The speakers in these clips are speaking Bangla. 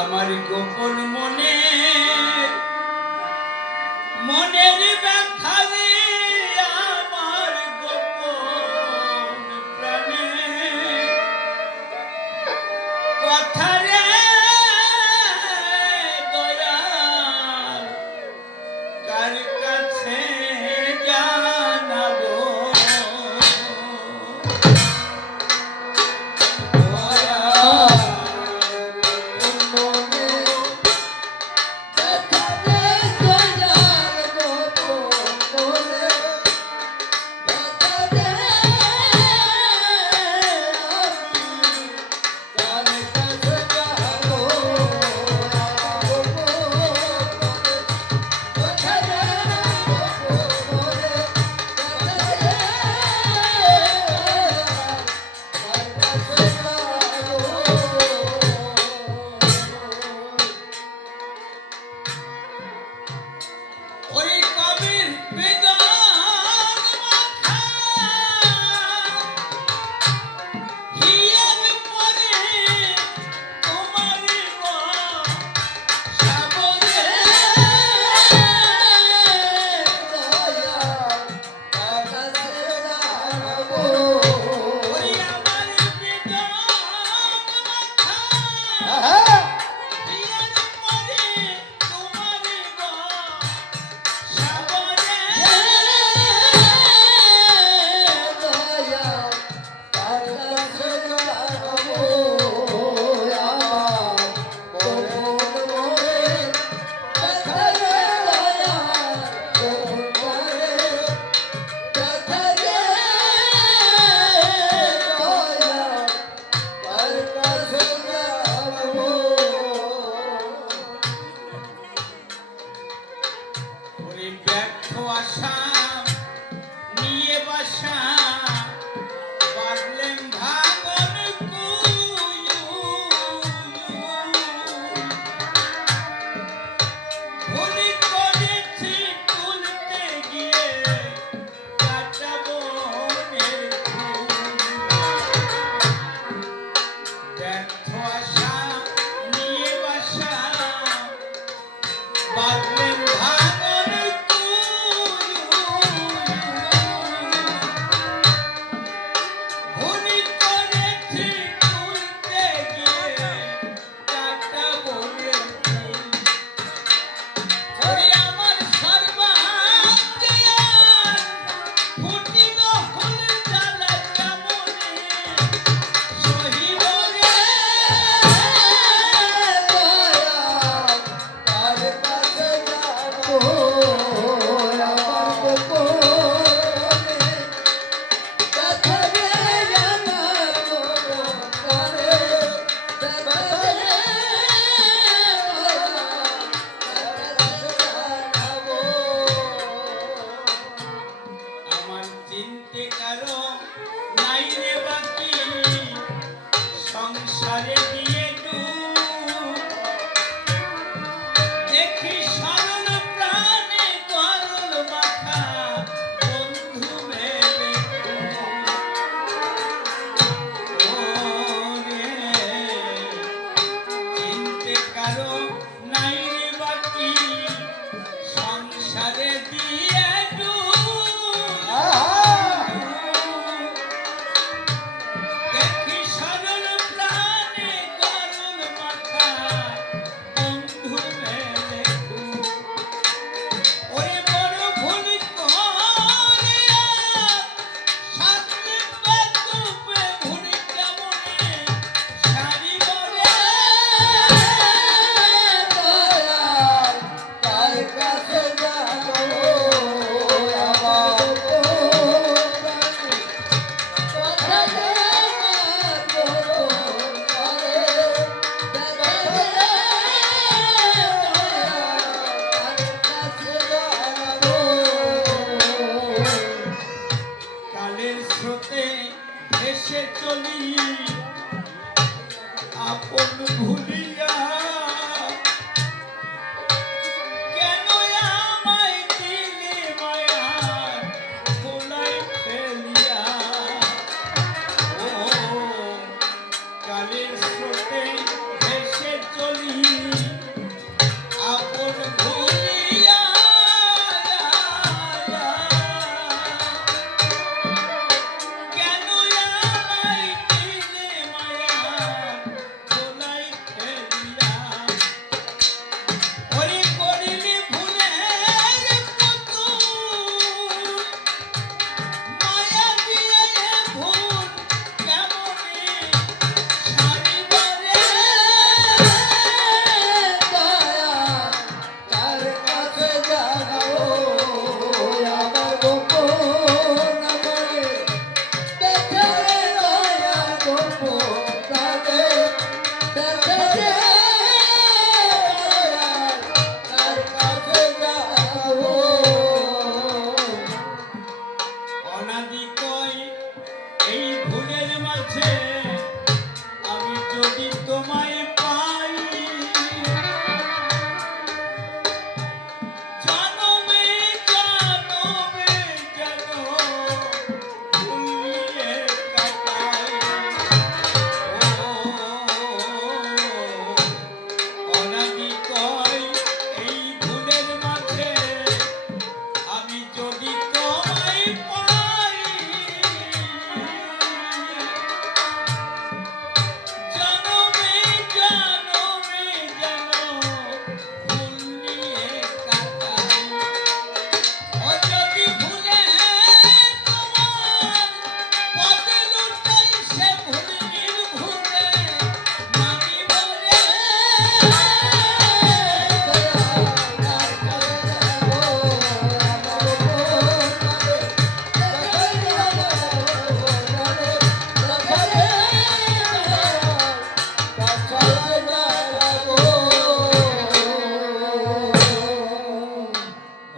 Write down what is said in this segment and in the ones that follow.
আমার গোপন মনের ব্যথা আমার গোপন প্রাণে কথা রে দয়াল কার কাছে জানাবো ব্যর্থ আশা নিয়ে বাসা বাঁধলেন ভাঙন ভুল করেছি তুলতে গিয়ে কাটাবো ব্যর্থ আশা নিয়ে বাসা বাঁধলেন চিনতে কারো নাই রে বাকি সংসারে দিয়ে দেখি সরল প্রাণে গরল মাথা বন্ধু ভেবে চিনতে কারো নাই রে বাকি সংসারে দিয়ে কাছে যাবো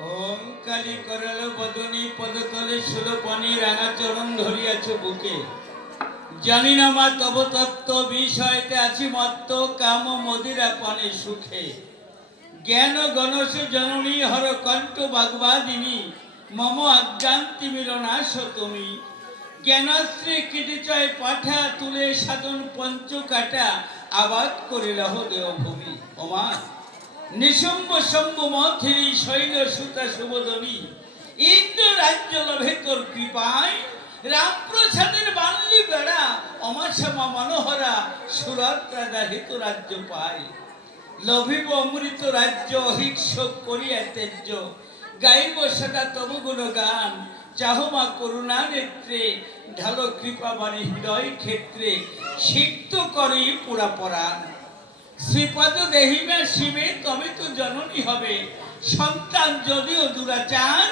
ওম কালী করল বদনী পদতলে সুলপনি রাঙা চরণ ধরিয়াছ বুকে জানি না মা তব তত্ত্ব বিষয়তে আছি মত্ত কাম মদিরা পানে সুখে জ্ঞান গণস জননী হর কণ্ঠ বাগবাদিনী মম আজ্ঞান্তি মিলনাশ তুমি জ্ঞানাশ্রী কীটিচয় পাঠা তুলে সাধন পঞ্চ কাটা আবাদ করে লহ দেবভূমি ওমা নিশম্ব শম্ভ মথিনী শৈল সুতা সুবোধনী ইন্দ্র রাজ্য লভে তোর কৃপায় রামপ্রসাদের বাল্লি বেড়া অমাসমা মনোহরা সুরত্রা দাহিত রাজ্য পায় লভিব অমৃত রাজ্য হিংস করিয়া তেজ্য গাইব সদা তব গুণ গান চাহমা করুণা নেত্রে ঢালো কৃপা বাণী হৃদয় ক্ষেত্রে সিক্ত করি পুরা পরাণ শ্রীপদ দেহিমা শিবে তবে তো জননী হবে সন্তান যদিও দুরাচার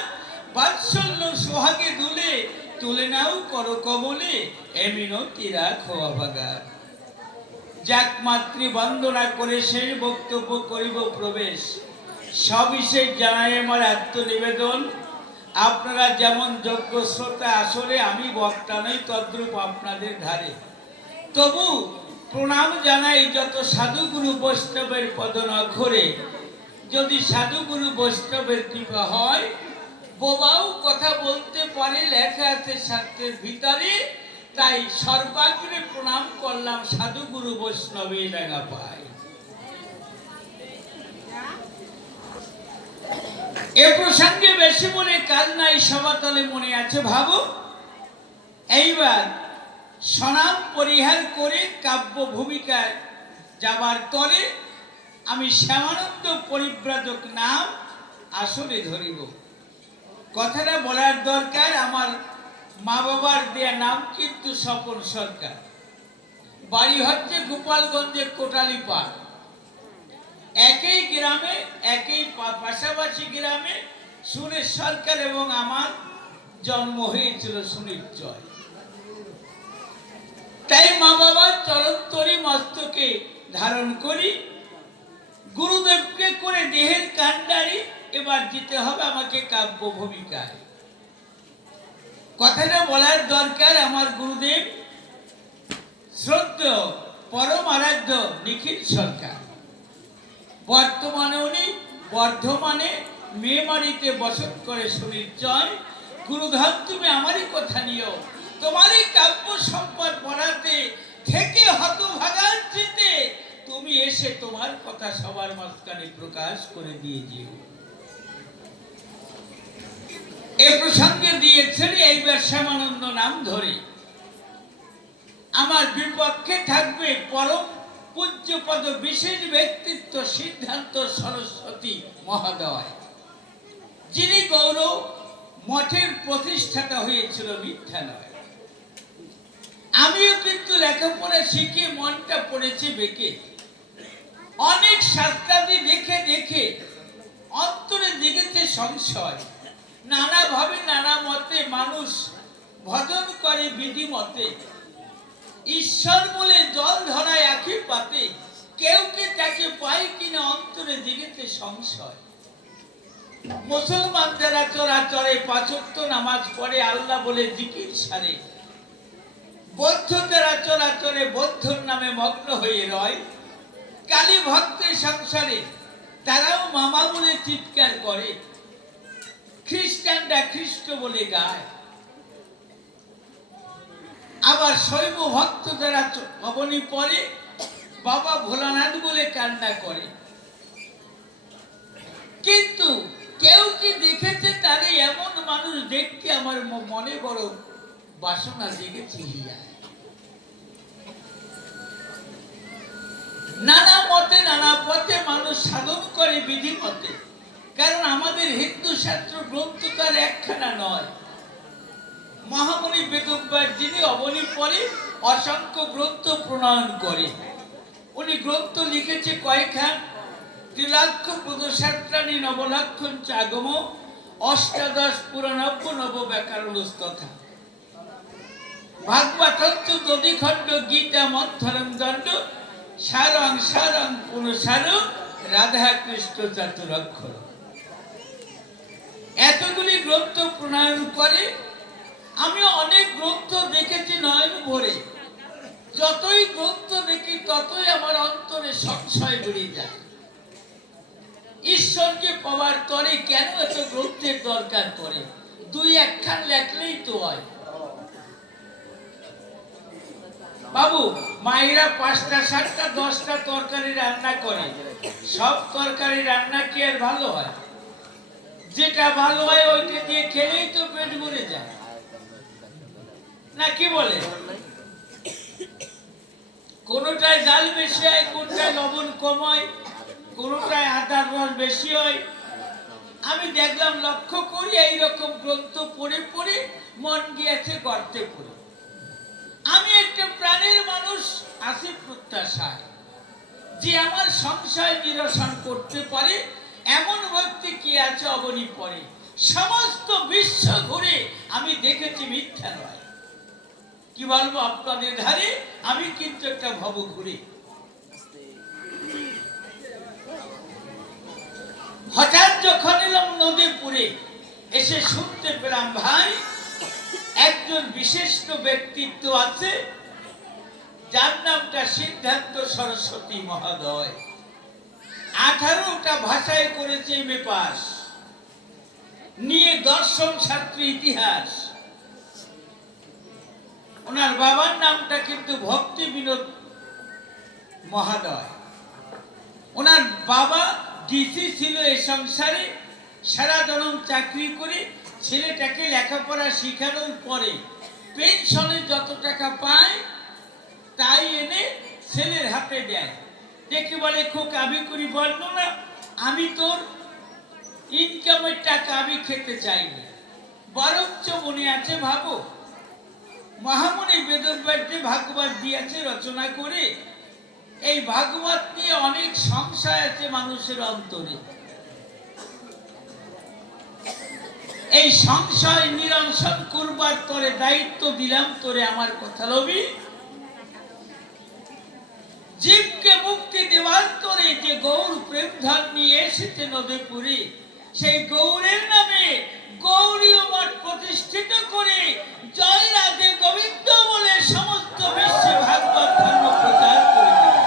বাৎসল্য সোহাগে দুলে তুলে নাও কর কমলে এমিনতি রাখো অভাগা যাক মাতৃ বন্দনা করে শেষ বক্তব্য করিব প্রবেশ সবিশেষ জানাই আমার আত্মনিবেদন আপনারা যেমন যোগ্য শ্রোতা আসলে আমি বক্তা নই তদ্রূপ আপনাদের ধারে তবু প্রণাম জানাই যত সাধুগুরু বৈষ্ণবের পদনখরে যদি সাধুগুরু বৈষ্ণবের কৃপা হয় বোবাও কথা বলতে পারে লেখা আছে শাস্ত্রের ভিতরে তাই সর্বাগ্রে প্রণাম করলাম সাধুগুরু বৈষ্ণবের ডাঙা পায় এ প্রসঙ্গে বেশি মনে কাল নাই সবাতলে মনে আছে ভাবো এইবার সনাম পরিহার করে কাব্য ভূমিকায় যাবার তলে আমি শ্যামানন্দ পরিব্রাজক নাম আসলে ধরিব কথাটা বলার দরকার আমার মা বাবার দেয়া নাম কিন্তু স্বপন সরকার বাড়ি হচ্ছে গোপালগঞ্জের কোটালীপাড় একই গ্রামে একই পাশাপাশি গ্রামে সুরেশ সরকার এবং আমার জন্ম হয়েছিল সুনিশ্চয় তাই মা বাবার চরণতরি মস্তকে ধারণ করি গুরুদেবকে করে দেহের কান্ডারি এবার যেতে হবে আমাকে কাব্য ভূমিকায় কথাটা বলার দরকার আমার গুরুদেব শ্রদ্ধেয় পরম আরাধ্য নিখিল সরকার বর্তমানে উনি বর্ধমানে মেমারিতে বসত করে সুনিশ্চয় গুরুধর তুমি আমারই কথা নিও তোমারই কাব্য সম্পদ পড়াতে থেকে হতভাগার চিতে তুমি এসে তোমার কথা সবার মাঝখানে প্রকাশ করে দিয়ে যেও এ প্রসঙ্গে দিয়েছেন এইবার শ্যামানন্দ নাম ধরে আমার বিপক্ষে থাকবে পরম পূজ্যপদ বিশেষ ব্যক্তিত্ব সিদ্ধান্ত সরস্বতী মহোদয় যিনি গৌরব মঠের প্রতিষ্ঠাতা হয়েছিল মিথ্যা নয় আমিও কিন্তু লেখাপড়া শিখে মনটা পড়েছি বেঁকে অনেক শাস্ত্রাদি দেখে দেখে অন্তরে জেগেছে সংশয় নানাভাবে নানা মতে মানুষ ভজন করে বিধি মতে ঈশ্বর বলে জল ধরায় আখি পাতে কেউ কে তাকে পায় কিনা অন্তরে জেগেছে সংশয় মুসলমান যারা চরাচরে পাঁচ ওয়াক্ত নামাজ পড়ে আল্লাহ বলে জিকির সারে বৌদ্ধ যারা চরাচরে বৌদ্ধর নামে মগ্ন হয়ে রয় কালী ভক্তের সংসারে তারাও মামা বলে চিৎকার করে খ্রিস্টানরা খ্রিস্ট বলে গায় আবার শৈব ভক্ত যারা অবনী পড়ে বাবা ভোলানাথ বলে কান্না করে কিন্তু কেউ কি দেখেছে তারে এমন মানুষ দেখতে আমার মনে বড় বাসনা জেগেছে নানা মতে নানা পথে মানুষ সাধন করে বিধি মতে কারণ আমাদের হিন্দু শাস্ত্র গ্রন্থ তার একখানা নয় মহামণি বেদব্যাস যিনি অবনী পরে অসংখ্য গ্রন্থ প্রণয়ন করে উনি গ্রন্থ লিখেছে কয়েকখান। ত্রিলাক্ষ প্রদশাত্রাণী নবলক্ষণ চাগম অষ্টাদশ পুরাণব্য নব ব্যাকরণ তথা ভাগবতত্ব দধিখণ্ড গীতা মন্থরম দণ্ড সারং সারং পুনঃসার রাধা কৃষ্ণ চাতুরক্ষর। এতগুলি গ্রন্থ প্রণয়ন করে। আমি অনেক গ্রন্থ দেখেছি নয়ন ভরে। যতই গ্রন্থ দেখি ততই আমার অন্তরে সংশয় বেড়ে যায়। ঈশ্বরকে পাওয়ার তরে কেন এত গ্রন্থের দরকার করে? দুই একখান লেখলেই তো হয়। বাবু, মায়েরা 5টা 7টা 10টা তরকারি রান্না করে। সব তরকারি রান্না কি আর ভালো হয়? যেটা ভালো হয় ওইটা দিয়ে খেলেই তো পেট ভরে যায়, না কি বলে? কোনটায় জাল বেশি হয়, কোনটায় লবণ কম হয়, কোনটায় আদার রস বেশি হয়। আমি দেখলাম, লক্ষ্য করি এইরকম গ্রন্থ পড়ে পড়ে মন গিয়েছে গর্তে পড়ে। আমি একটা প্রাণের মানুষ, আছি প্রত্যাশায় যে আমার সংশয় নিরসন করতে পারে এমন ব্যক্তি কি আছে অবনী পরে। সমস্ত বিশ্ব ঘুরে আমি দেখেছি মিথ্যা নয়। কি বলবো আপনাদের ধারে, আমি কিন্তু একটা ভব ঘুরে। হঠাৎ যখন এলাম নদীপুরে, এসে শুনতে পেলাম ভাই একজন বিশিষ্ট ব্যক্তিত্ব আছে, যার নামটা সিদ্ধান্ত সরস্বতী মহোদয়। 18টা ভাষায় করেছে এমএ পাস, নিয়ে দর্শন শাস্ত্র ইতিহাস। ওনার বাবার নামটা কিন্তু ভক্তি বিনোদ মহোদয়। ওনার বাবা ডিসি ছিল এই সংসারে, সারা জনম চাকরি করে ছেলেটাকে লেখাপড়া শিখানোর পরে পেনশনে যত টাকা পায় তাই এনে ছেলের হাতে দেয়। দেখে বলে, খোক আমি করি বর্ণনা, আমি তোর ইনকামের টাকা আমি খেতে চাইনি, বরঞ্চ মনে আছে ভাবো মহামুনি বেদব্যাসে ভাগবত দিয়েছে রচনা করে। এই ভাগবত নিয়ে অনেক সংশয় আছে মানুষের অন্তরে। এই সংশয় নিরসন করবার তোরে দায়িত্ব দিলাম তোরে, আমার কথা লবি। জীবকে মুক্তি দেওয়ার তোরে যে গৌর প্রেম ধন নিয়ে এসেছে নদীপুরে, সেই গৌরের নামে গৌরীয় মঠ প্রতিষ্ঠিত করে জয় রাধে গোবিন্দ বলে সমস্ত বিশ্বে ভাগবত ধর্ম প্রচার করে দিল।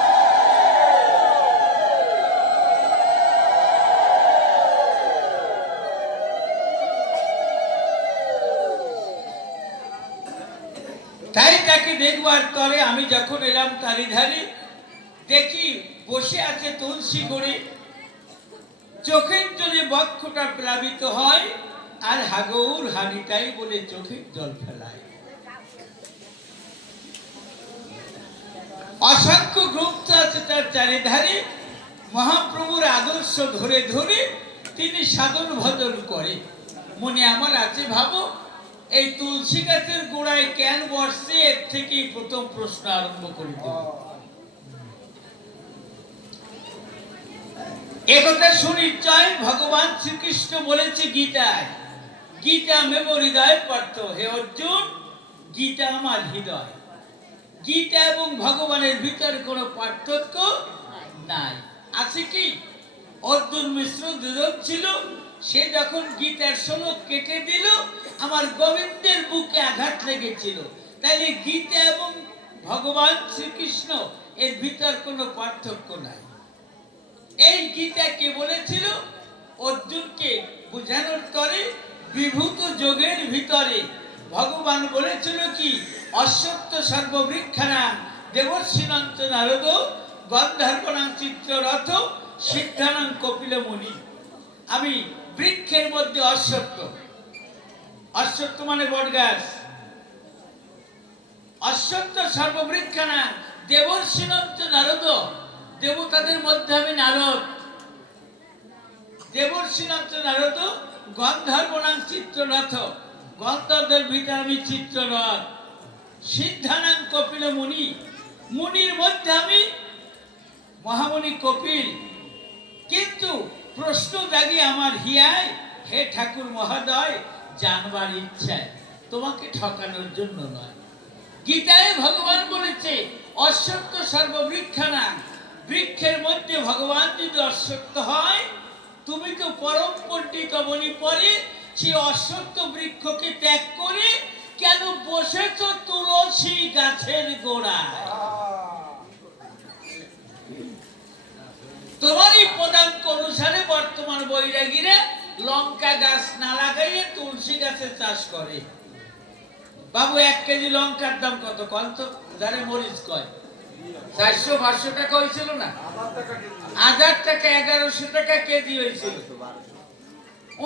তাই তাকে দেখবার তরে আমি যখন এলাম তারি ধারে, দেখি বসে আছে তুলসী করে, চোখের জলে বক্ষটা প্লাবিত হয় আর হাগৌর হানিটাই বলে চোখের জল ফেলায়। অসংখ্য গ্রন্থ আছে তার চারিধারে। মহাপ্রভুর আদর্শ ধরে ধরে তিনি সাধন ভজন করে। মনে আমার আছে ভাবো, এই তুলসী গাছের গোড়ায় কেন বসছে, এর থেকেই প্রথম প্রশ্ন আরম্ভ করি। একথা সুনিশ্চয় ভগবান শ্রীকৃষ্ণ বলেছে গীতায়, গীতা মেব হৃদয় পার্থ, হে অর্জুন গীতা আমার হৃদয়। গীতা এবং ভগবানের ভিতরে কোনো পার্থক্য নাই। আছে কি? অর্জুন মিশ্র দুজন ছিল, সে যখন গীতার শ্লোক কেটে দিল আমার গোবিন্দের বুকে আঘাত লেগেছিল। তাইলে গীতা এবং ভগবান শ্রীকৃষ্ণ এর ভিতর কোনো পার্থক্য নাই। এই গীতা কে বলেছিল? অর্জুনকে বুঝানোর তরে বিভূত যোগের ভিতরে ভগবান বলেছিল কি, অশ্বত্থ সর্ববৃক্ষানাং দেবর্ষিণাঞ্চ নারদ গন্ধর্বনাং চিত্ররথ সিদ্ধানাং কপিল মুনি। আমি বৃক্ষের মধ্যে অশ্বত্থ, অশ্বত্থ মানে বটগাছ, অশ্বত্থ সর্ববৃক্ষানাং দেবর্ষিণাঞ্চ নারদ, দেবতাদের মধ্যে আমি নারদ, দেবর্ষিণাঞ্চ নারদ গন্ধর্বনাং চিত্ররথ, গন্ধর্বদের ভিতরে আমি চিত্ররথ, সিদ্ধানাং কপিল মুনি, মুনির মধ্যে আমি মহামণি কপিল, কিন্তু প্রশ্ন জাগি আমার হিয়ায়, হে ঠাকুর মহোদয়, জানবার ইচ্ছায়, তোমাকে ঠকানোর জন্য নয়। গীতায় ভগবান বলেছে অশ্বত্থ সর্ববৃক্ষানাং, বৃক্ষের মধ্যে ভগবান যদি অশ্বত্থ হয়, তুমি তো পরম পণ্ডিত বলি পরে সেই অশ্বত্থ বৃক্ষকে ত্যাগ করে কেন বসেছ তুলসী গাছের গোড়ায়? তোমারই পদাঙ্ক অনুসারে বর্তমান বৈরাগীরা লঙ্কা গাছ না লাগাইয়ে তুলসী গাছের চাষ করে। বাবু 1 কেজি লঙ্কার দাম কত? কত জানে মরিচ কয়? 400-500 টাকা হয়েছিল না? 1000 টাকা 1100 টাকা কেজি হয়েছিল।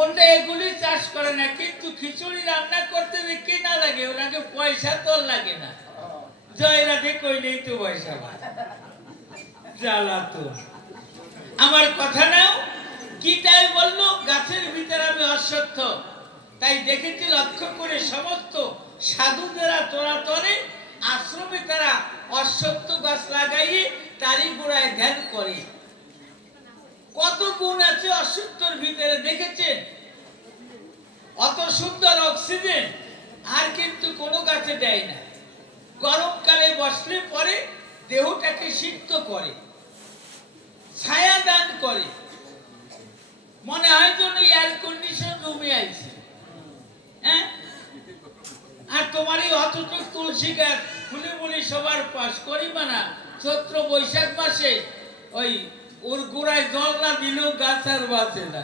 অন্য এগুলি চাষ করে না, কিন্তু খিচুড়ি রান্না করতে যে কেনা লাগে, ওনাকে পয়সা তো লাগে না। জয়রাধে কইলেই তো পয়সা জ্বালা তো। আমার কথা নাও, গীতায় বললো গাছের ভিতরে আমি অশ্বত্থ। তাই দেখেছি লক্ষ্য করে সমস্ত সাধুদেরা তোরাতরে আশ্রমে তারা অশ্বত্থ গাছ লাগাইয়ে তারই গোড়ায় ধ্যান করে। কত গুণ আছে অশ্বত্থর ভিতরে দেখেছেন? অত সুন্দর অক্সিজেন আর কিন্তু কোনো গাছে দেয় না। গরমকালে বসলে পরে দেহটাকে সিক্ত করে, ছায়া দান করে, মনে হয় যেন এয়ার কন্ডিশন রুমে আছে। হ্যাঁ, আর তোমার এই অথচ তুলসী গাছ ফুলে বলি সবার পাশ করিবা না। চৈত্র বৈশাখ মাসে ওই ওর গোড়ায় জল না দিলেও গাছ আর বাঁচে না।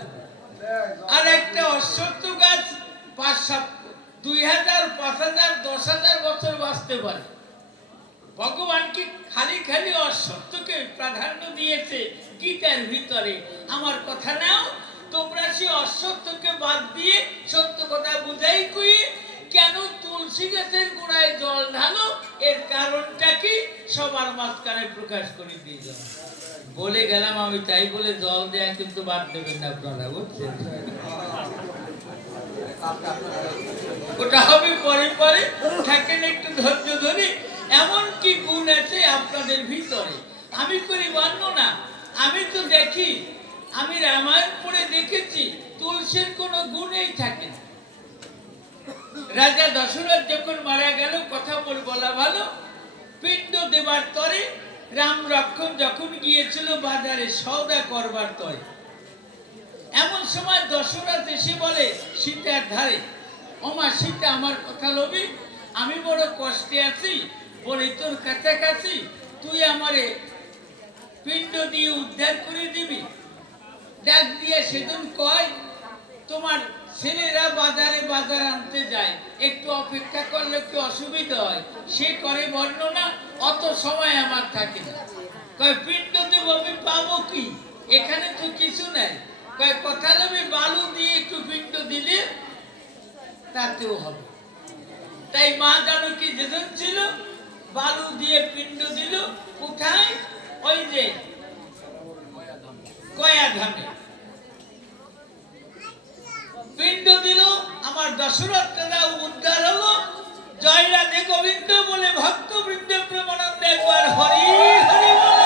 আর একটা অশ্বত্থ গাছ 2000, 5000, 10,000 বছর বাঁচতে পারে। ভগবান কি খালি খালি অশ্বত্থকে প্রাধান্য দিয়েছে গীতার ভিতরে? আমার কথা নাও, তোমরা সেই অশ্বত্থকে বাদ দিয়ে সত্য কথা বুঝাই কই কেন তুলসী গাছের গোড়ায় জল ঢালো, এর কারণটা কি সবার মাঝখানে প্রকাশ করে দিয়ে যাও। বলে গেলাম আমি, তাই বলে জল দেয়া কিন্তু বাদ দেবেন না আপনারা, বুঝছেন? ওটা হবে পরে পরে, থাকেন একটু ধৈর্য ধরে। এমন কি গুণ আছে আপনাদের ভিতরে আমি করি বর্ণনা। আমি তো দেখি, আমি রামায়ণ পড়ে দেখেছি তুলসীর কোনো গুণই থাকে না। রাজা দশরথ যখন মারা গেল, কথা বলা ভালো, পিণ্ড দেবার তরে রাম লক্ষ্মণ যখন গিয়েছিল বাজারে সওদা করবার তরে, এমন সময় দশরথ এসে বলে সীতার ধারে, ওমা সীতা, আমার কথা লবি, আমি বড় কষ্টে আছি, বলে তোর কাছাকাছি, তুই আমারে পিণ্ড দিয়ে উদ্ধার করে দিবি। ডাক দিয়ে সেদিন কয়, তোমার ছেলেরা বাজারে বাজার আনতে যায়, একটু অপেক্ষা করলে কি অসুবিধা হয়? সে করে বর্ণনা, অত সময় আমার থাকে না। কয় পিণ্ড দেব, আমি পাবো কি? এখানে তো কিছু নাই। কয় কথা নেবে, বালু দিয়ে একটু পিণ্ড দিলে তাতেও হবে। তাই মা জানকী যেদিন ছিল, বালু দিয়ে পিণ্ড দিল। কোথায়? ওই যে কয়া ধামে পিণ্ড দিল। আমার দশরথ রাজা উদ্ধার হলো। জয় রাধে গোবিন্দ বলে ভক্তবৃন্দ প্রেমানন্দে একবার হরি হরি বল।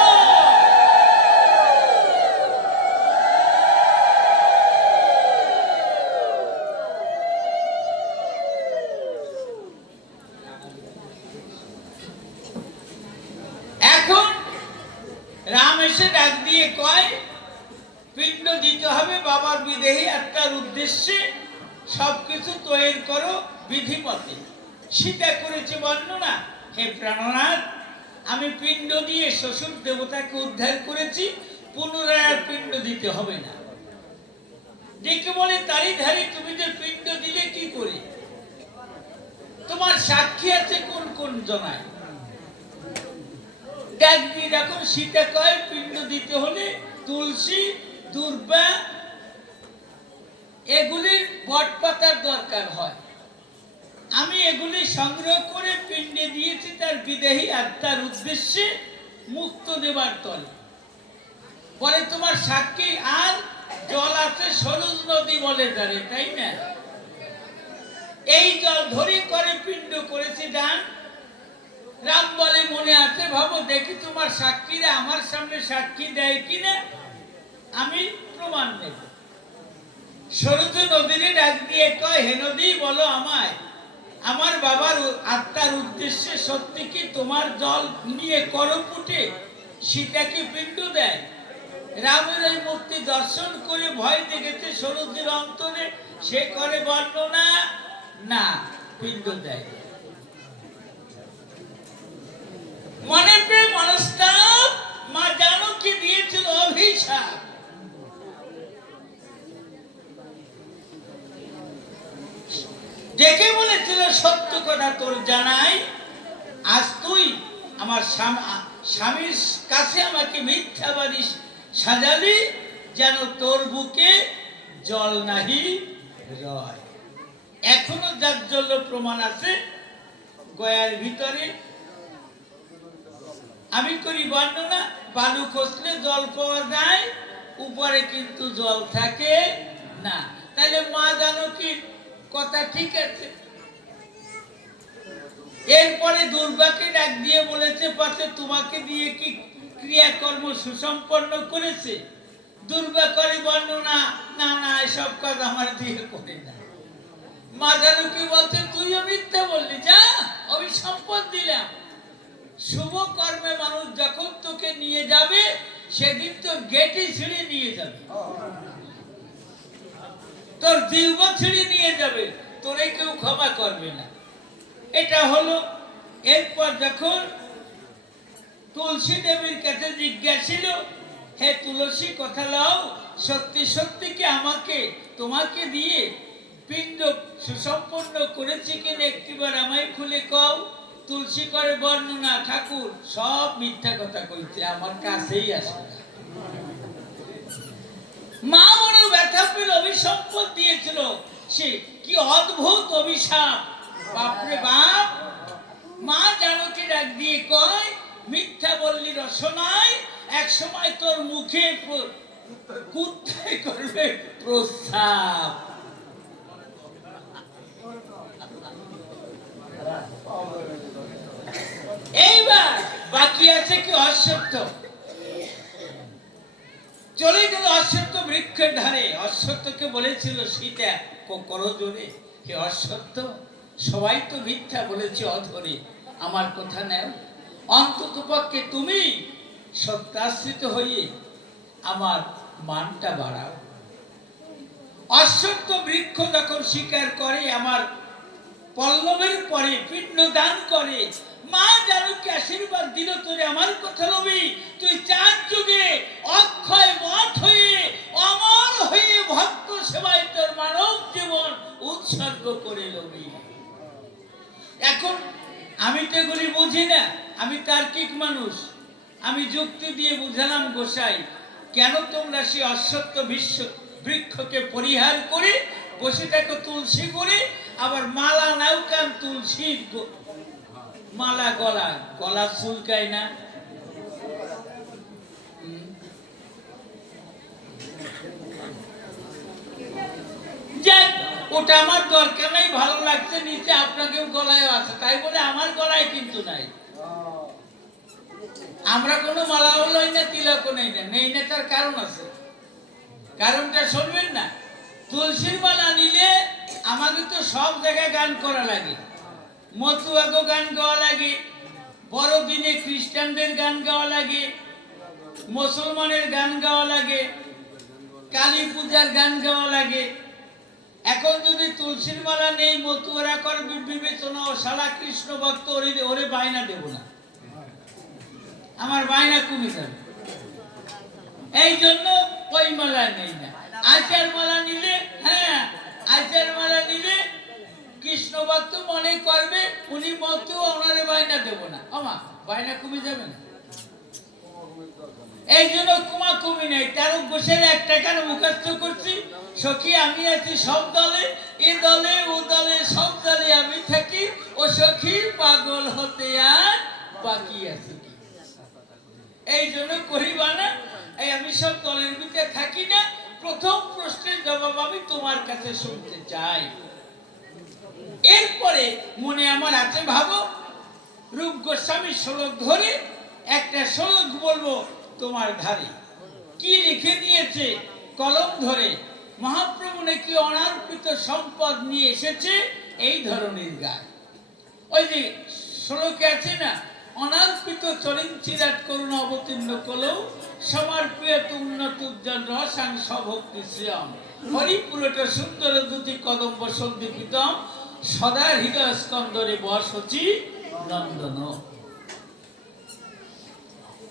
এখন রাম এসে ডাক দিয়ে কয়, পিণ্ড দিতে হবে বাবার বিদেহী আত্মার উদ্দেশ্যে, সবকিছু তৈরি করো বিধিমতে। সীতা করেছে বর্ণনা, হে প্রাণনাথ, আমি পিণ্ড দিয়ে শ্বশুর দেবতাকে উদ্ধার করেছি, পুনরায় আর পিণ্ড দিতে হবে না। ডেকে বলে, তারই ধারে তুমি যে পিণ্ড দিলে কি করে? তোমার সাক্ষী আছে কোন কোন জনায়? ডাক দিয়ে যখন সীতা কয় পিণ্ড দিতে হলে তুলসী, দুর্বা, এগুলির বটপাতার দরকার হয়। আমি এগুলি সংগ্রহ করে পিণ্ডে দিয়েছি তার বিদেহী আত্মার উদ্দেশ্যে, মুক্ত দেবার তলে। পরে তোমার সাক্ষী আর জল আছে, সরুজ নদী বলে যারে, তাই না? এই জল ধরে করে পিণ্ড করেছি দান। রাম বলে মনে আছে ভাবো দেখি তোমার সাক্ষীরা আমার সামনে সাক্ষী দেয় কিনা, আমি প্রমাণ নেব। সরযূ নদীরে ডাক দিয়ে কয়, হে নদী বলো আমায়, আমার বাবার আত্মার উদ্দেশ্যে সত্যি কি তোমার জল নিয়ে করপুটে সীতাকে পিণ্ড দেয়? রামের এই মূর্তি দর্শন করে ভয় দেখেছে সরযূর অন্তরে, সে করে বর্ণনা, না পিণ্ড দেয়। মনে প্রেম মনস্তাপ, মা জানকী দিয়েছিল অভিশাপ। ডেকে বলেছিল সত্য কথা তোর জানাই, আজ তুই আমার স্বামীর কাছে আমাকে মিথ্যাবাদী সাজালি, যেন তোর বুকে জল নাহি রয়। এখনো জাজ্জল্য প্রমাণ আছে গয়ার ভিতরে। আমি করি বর্ণনা, বালু খসলে জল পাওয়া যায়, উপরে কিন্তু জল থাকে না। তাহলে মা জানকীর কথা ঠিক আছে। এরপরে দুর্গাকে ডাক দিয়ে বলেছে, পাশে তোমাকে দিয়ে কি ক্রিয়াকর্ম সুসম্পন্ন করেছে? দুর্গা করে বর্ণনা, না না এসব কাজ আমার দিয়ে করে না। মা জানকী বলছে, তুইও মিথ্যা বললি, যা অভিসম্পদ দিলাম। শুভ কর্মে মানুষ যখন তোকে নিয়ে যাবে, সেদিন তোর গেটে ছিঁড়ে নিয়ে যাবে, তোর জিহ্বা ছিঁড়ে নিয়ে যাবে, তোরে কেউ ক্ষমা করবে না। এটা হলো। এরপর যখন তুলসী দেবীর কাছে জিজ্ঞাসিল, হে তুলসী কথা লাও, সত্যি সত্যি কি আমাকে তোমাকে দিয়ে পিণ্ড সুসম্পন্ন করেছি কিনা একটিবার আমায় খুলে কও। তুলসী করে বর্ণনা, ঠাকুর সব মিথ্যা কথা কইছে, আমার কাছেই আসে না। মা বড় ব্যথা পেল, অভিসম্পদ দিয়েছিল, সে কি অদ্ভুত অভিশাপ, বাপরে বাপ। মা জানকী ডাক দিয়ে কয়, মিথ্যা বললি রসনায়, এক সময় তোর মুখে কুত্তায় করবে প্রস্রাব। এইবার বাকি আছে কি অশ্বত্থ। চলে গেল অশ্বত্থ বৃক্ষের ধারে। অশ্বত্থকে বলেছিল সীতা করো জোরে, হে অশ্বত্থ সবাই তো মিথ্যা বলেছে অধরে, আমার কথা নেও, অন্তত পক্ষে তুমি সত্যাশ্রিত হয়ে আমার মানটা বাড়াও। অশ্বত্থ বৃক্ষ যখন স্বীকার করে, আমার পল্লবের পরে পিণ্ড দান করে, মা জানকী আশীর্বাদ দিল, তোরে আমার কথা লবি, তুই 4 যুগে অক্ষয় মঠ হয়ে অমর হয়ে ভক্ত সেবায় তোর মানব জীবন উৎসর্গ করে লবি। এখন আমি তো এগুলি বুঝি না, আমি তার্কিক মানুষ, আমি যুক্তি দিয়ে বুঝালাম, গোসাই কেন তোমরা সেই অশ্বত্থ বৃক্ষকে পরিহার করে বসে থাকো তুলসী করে, আবার মালা নাও কেন তুলসীর মালা, গলা চুলকায় না? যাক, ওটা আমার দরকার নাই, ভালো লাগছে নিচে আপনাকেও গলায় আছে, তাই বলে আমার গলায় কিন্তু নাই। আমরা কোনো মালাও লই না, তিলকও নেই না, নেই না তার কারণ আছে। কারণটা শুনবেন না। তুলসীর মালা নিলে আমাদের তো সব জায়গায় গান করা লাগে, মতুয়াগো গান গাওয়া লাগে, বড়দিনে খ্রিস্টানদের গান গাওয়া লাগে, মুসলমানের গান গাওয়া লাগে, কালী পূজার গান গাওয়া লাগে। এখন যদি তুলসীর মালা নেই, মতুয়ারা কর বিবেচনা, ও শালা কৃষ্ণ ভক্ত, ওরে বায়না দেব না, আমার বায়না কমে যাবে, এই জন্য ওই মালা নেই না। আচার মালা নিলে, হ্যাঁ আচার মালা নিলে কৃষ্ণ ভক্ত মনে করবে উনি মতো, ওনারে বায়না দেব না, আমা বায়না কমে যাবে না, এই জন্য কুমা কমি নেই। তারও গোসের 1 টাকার মুখস্থ করছি, সখী আমি আছি সব দলে, এ দলে ও দলে সব দলে আমি থাকি, ও সখী পাগল হতে আর বাকি আছে কি। এই জন্য করিবা না, এই আমি সব দলের ভিতরে থাকি না। প্রথম প্রশ্নের জবাব আমি তোমার কাছে শুনতে চাই। এরপরে মনে আমার আছে, ভাবো রূপ গোস্বামী শ্লোক ধরে একটা শ্লোক বলবো তোমার ধারে। কি লিখে দিয়েছে কলম ধরে, মহাপ্রভু নাকি অনার্পিত সম্পদ নিয়ে এসেছে এই ধরনের গায়। ওই যে শ্লোকে আছে না, অনার্পিত চরিন চিরাট করুণ অবতীর্ণ কলৌ সমর্পিত উন্নত উজ্জ্বল রসাংশ ভক্তি শ্রিয়ম হরিপুরট সুন্দর দুতি কদম্ব সন্দীপিতম সদা হৃদয় স্কন্দরে বসচি নন্দন।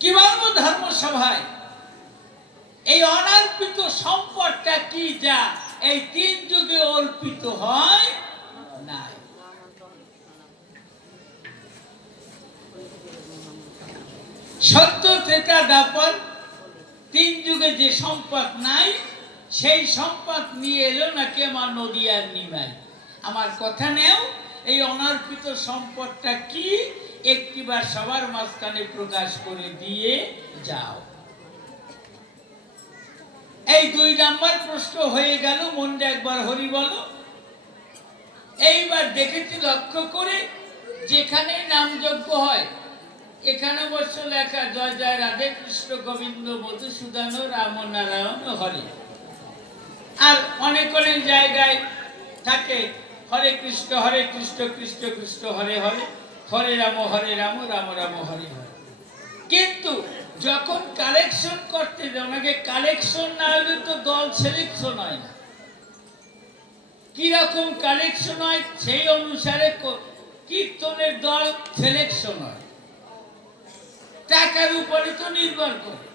কি বলবো ধর্মসভায়, এই অনার্পিত সম্পদটা কি যা এই তিন যুগে অর্পিত হয় নাই। সত্য ত্রেতা দ্বাপর তিন যুগে যে সম্পদ নাই, সেই সম্পদ নিয়ে এলো নাকি আমার নদিয়ার নিমাই। আমার কথা নেও, এই অনার্পিত সম্পদটা কি একটিবার সবার মাঝখানে প্রকাশ করে দিয়ে যাও। এই 2 নাম্বার প্রশ্ন হয়ে গেল, মনটা একবার হরি বলো। এইবার দেখেছি লক্ষ্য করে, যেখানে নামযজ্ঞ হয় এখানে অবশ্য লেখা জয় জয় রাধে কৃষ্ণ গোবিন্দ মধুসূদন রাম নারায়ণ হরে। আর অনেক অনেক জায়গায় থাকে হরে কৃষ্ণ কৃষ্ণ কৃষ্ণ হরে হরে, হরে রাম রাম রাম হরে হরে। কিন্তু যখন কালেকশন করতে যায়, ওনাকে কালেকশন না হলে তো দল সিলেকশন হয় না। কিরকম কালেকশন হয় সেই অনুসারে কীর্তনের দল সিলেকশন হয়, টাকার উপরে তো নির্ভর করে।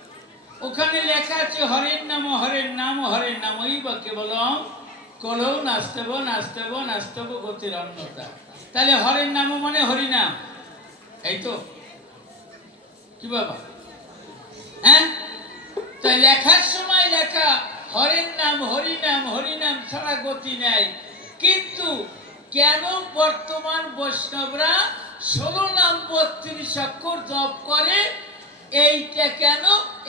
ওখানে লেখা আছে হরের নাম হরের নাম হরের নাম, ওই বা কেবলম কলৌ নাস্তব নাস্তব নাস্তব গতির অন্যতা। তাহলে হরের নাম মানে হরিনাম, এই তো কি বাবা? হ্যাঁ, তাই লেখার সময় লেখা হরের নাম হরিনাম, হরিনাম ছাড়া গতি নেই। কিন্তু কেন বর্তমান বৈষ্ণবরা 16 নাম 32 অক্ষর জপ করে, এইটা কেন,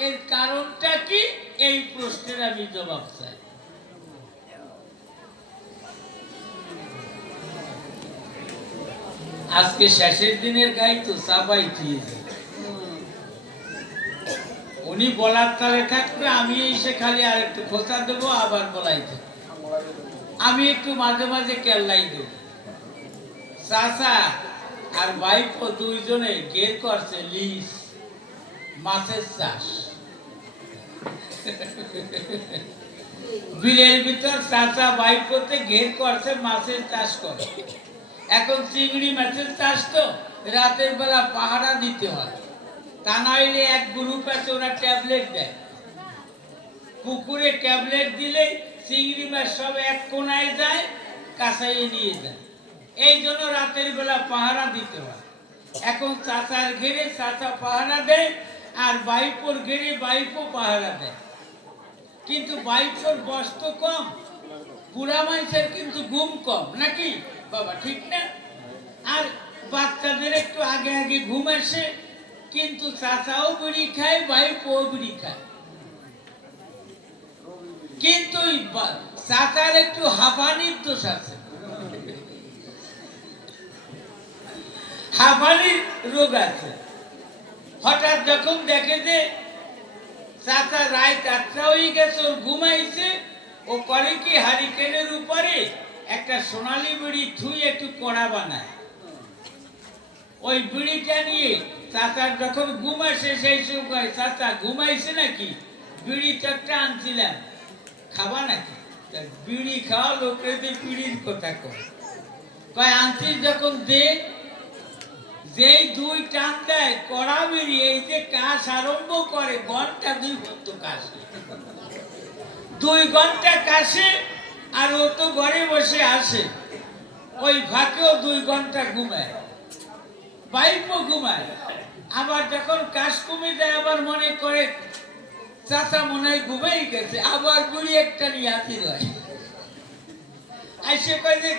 এর কারণটা কি, এই প্রশ্নের আমি জবাব চাই। আজকে শেষের দিনের গাই তো চাপাই দিয়েছে, উনি বলার তালে থাকবে, আমি এসে খালি আর একটু খোঁচা দেবো, আবার বলাইতে আমি একটু মাঝে মাঝে কেল্লাই দেব। চাচা আর ভাইপো দুইজনে গের করছে লিস মাছের চাষ। বিলের ভিতর চাচা ভাইপোতে ঘের করছে মাছের চাষ করে। এখন চিংড়ি মাছের চাষ তো রাতের বেলা পাহারা দিতে হয়, তা নইলে এক গ্রুপ আছে ওরা ট্যাবলেট দেয়, পুকুরে ট্যাবলেট দিলে চিংড়ি মাছ সব এক কোনায় যায়, কাঁচাইয়ে নিয়ে যায়। এই জন্য রাতের বেলা পাহারা দিতে হয়। এখন চাচার ঘেরে চাচা পাহারা দেয়, আর বাইপোর ঘেরে বাইপো পাহারা দেয়। কিন্তু বাইপোর বয়স তো কম, বুড়া মানুষের কিন্তু ঘুম কম, নাকি বাবা? ঠিক না? আর বাচ্চাদের একটু আগে আগে ঘুম আসে, কিন্তু চাচাও বিড়ি খায়, বাইপোও বিড়ি খায়। কিন্তু চাচার একটু হাঁপানির দোষ আছে, হাঁপানির রোগ আছে। হঠাৎ যখন দেখে যে চাচা রায় 4টা হয়ে গেছে, ওর ঘুমাইছে, ও করে কি হারিকেনের উপরে একটা সোনালি বিড়ি থুই একটু কড়া বানায়, ওই বিড়িটা নিয়ে চাচার যখন ঘুম আসে সেই সময় চাচা ঘুমাইছে নাকি, বিড়ি 4টা আনছিলাম, খাবা নাকি? বিড়ি খাওয়া লোকেদের বিড়ির কথা কয় আনছিস যখন দে, যেই 2 টান দেয় কড়া বিড়ি, এই যে কাজ আরম্ভ করে ঘন্টা 2 পর্যন্ত কাশে, 2 ঘন্টা কাশে, আর ও তো ঘরে বসে আসে, ওই ফাঁকেও 2 ঘন্টা ঘুমায়, বাইপও ঘুমায়। আবার যখন কাশ কমে যায় আবার মনে করে চাচা মনে হয় ঘুমাই গেছে, আবার বুড়ি একটা নিয়ে হাতির হয়, আইসে কয় যে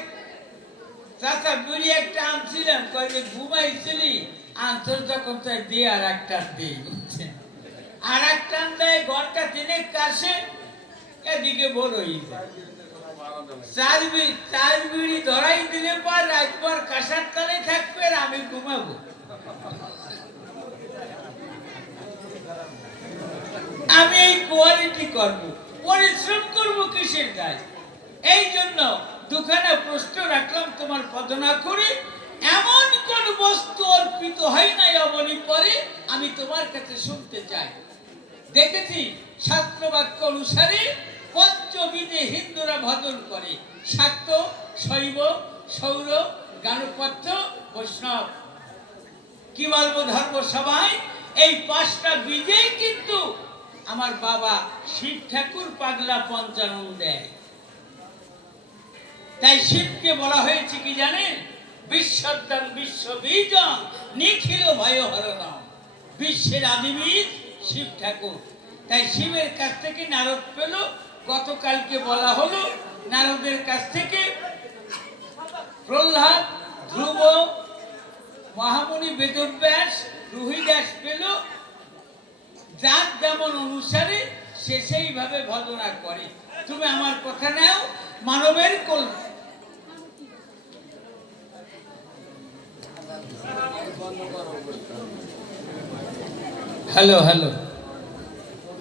চাচা বিড়ি একটা আনছিলাম, কয় যে ঘুমাইছিলি আনছর যখন তাই দিয়ে আর একটা দিই, আর একটা দেয়, ঘন্টা 3 কাশে, এদিকে বড় হয়ে যায়। 4 বিড়ি ধরাই দিলে পর রাতভর কাশার তলে থাকবে, আর আমি ঘুমাবো। আমি এই কোয়ালিটি করব, পরিশ্রম করব কিসের কাজ? এই জন্য দুখানা প্রশ্ন রাখলাম তোমার পদনা করে। এমন কোন বস্তু অর্পিত হয় নাই অবনী পরে, আমি তোমার কাছে শুনতে চাই। দেখেছি শাস্ত্রবাক্য অনুসারে পঞ্চবিধে হিন্দুরা ভজন করে: শাক্ত, শৈব, সৌর, গানপত্য, বৈষ্ণব। কি বলবো ধর্ম সবাই, এই পাঁচটা বীজেই কিন্তু আমার বাবা শিব ঠাকুর পাগলা পঞ্চানন দেয়। তাই শিবকে বলা হয়েছে কি জানেন? বিশ্বদান বিশ্ববীজং নিখিল ভয় হরণম। বিশ্বের আদিবীজ শিব ঠাকুর। তাই শিবের কাছ থেকে নারদ পেল। গতকালকে বলা হলো নারদের কাছ থেকে প্রহ্লাদ, ধ্রুব, মহামুনি বেদব্যাস, রোহিদাস পেল। যার যেমন অনুসারে সে সেইভাবে ভজনা করে। তুমি আমার কথা নাও, মানবের কল। হ্যালো হ্যালো,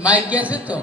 মাইক গেছে তো?